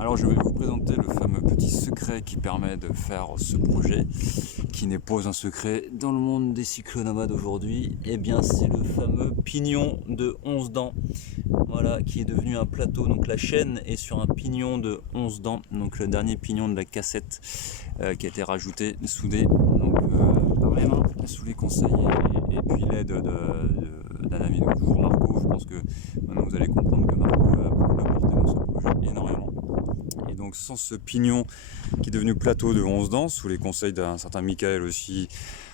Alors je vais vous présenter le fameux petit secret qui permet de faire ce projet, qui n'est pas un secret dans le monde des cyclonomades aujourd'hui. Eh bien c'est le fameux pignon de 11 dents, voilà, qui est devenu un plateau. Donc la chaîne est sur un pignon de 11 dents, donc le dernier pignon de la cassette qui a été rajouté, soudé, donc par les mains, sous les conseils et puis l'aide d'un ami, donc toujours Marco. Je pense que maintenant vous allez comprendre que Marco a beaucoup apporté dans ce projet, énormément. Et donc sans ce pignon qui est devenu plateau de 11 dents, sous les conseils d'un certain Michael aussi,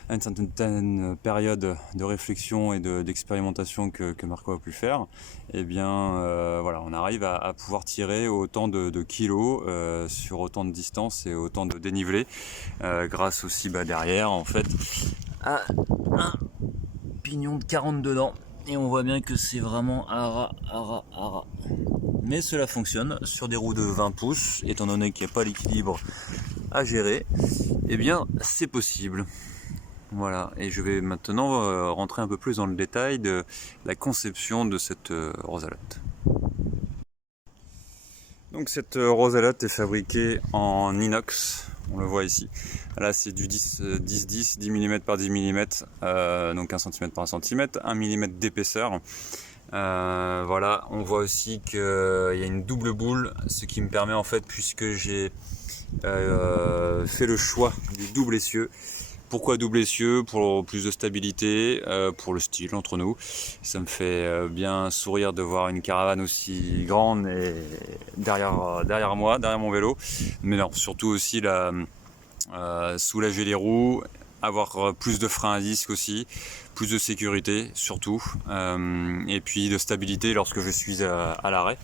à une certaine période de réflexion et d'expérimentation que Marco a pu faire, et bien voilà, on arrive à pouvoir tirer autant de kilos sur autant de distance et autant de dénivelé, grâce aussi derrière en fait à un pignon de 42 dents. Et on voit bien que c'est vraiment ara. Mais cela fonctionne sur des roues de 20 pouces, étant donné qu'il n'y a pas l'équilibre à gérer, eh bien c'est possible. Voilà, et je vais maintenant rentrer un peu plus dans le détail de la conception de cette Rosalotte. Donc cette Rosalotte est fabriquée en inox, on le voit ici. Là c'est du 10 mm par 10 mm, donc 1 cm par 1 cm, 1 mm d'épaisseur. Voilà, on voit aussi qu'il y a une double boule, ce qui me permet en fait, puisque j'ai fait le choix du double essieu. Pourquoi double essieu? Pour plus de stabilité, pour le style entre nous. Ça me fait bien sourire de voir une caravane aussi grande et derrière moi, derrière mon vélo. Mais non, surtout aussi soulager les roues, avoir plus de freins à disque aussi, plus de sécurité surtout, et puis de stabilité lorsque je suis à l'arrêt.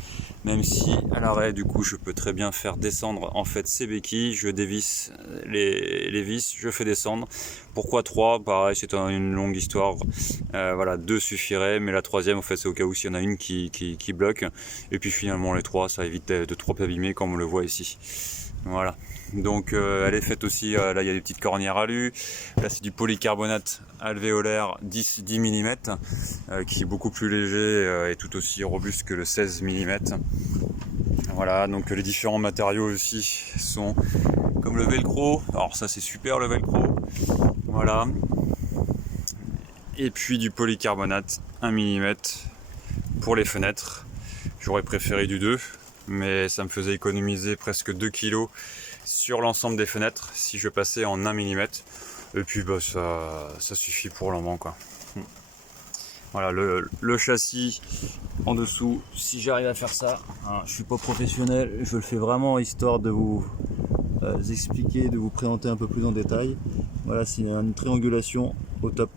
Même si à l'arrêt du coup je peux très bien faire descendre en fait ces béquilles, je dévisse les vis, je fais descendre. Pourquoi 3? Pareil, c'est une longue histoire. Voilà, 2 suffirait, mais la troisième en fait c'est au cas où s'il y en a une qui bloque. Et puis finalement les 3, ça évite de trop abîmer comme on le voit ici. Voilà, donc elle est faite aussi, là il y a des petites cornières alu, là c'est du polycarbonate alvéolaire 10 mm, qui est beaucoup plus léger et tout aussi robuste que le 16 mm. Voilà, donc les différents matériaux aussi sont comme le velcro, alors ça c'est super le velcro, voilà, et puis du polycarbonate 1 mm pour les fenêtres. J'aurais préféré du 2, mais ça me faisait économiser presque 2 kg sur l'ensemble des fenêtres si je passais en 1 mm. Et puis ça suffit pour le moment quoi. Voilà, le châssis en dessous, si j'arrive à faire ça, hein, je suis pas professionnel, je le fais vraiment histoire de vous expliquer, de vous présenter un peu plus en détail. Voilà, c'est une triangulation au top.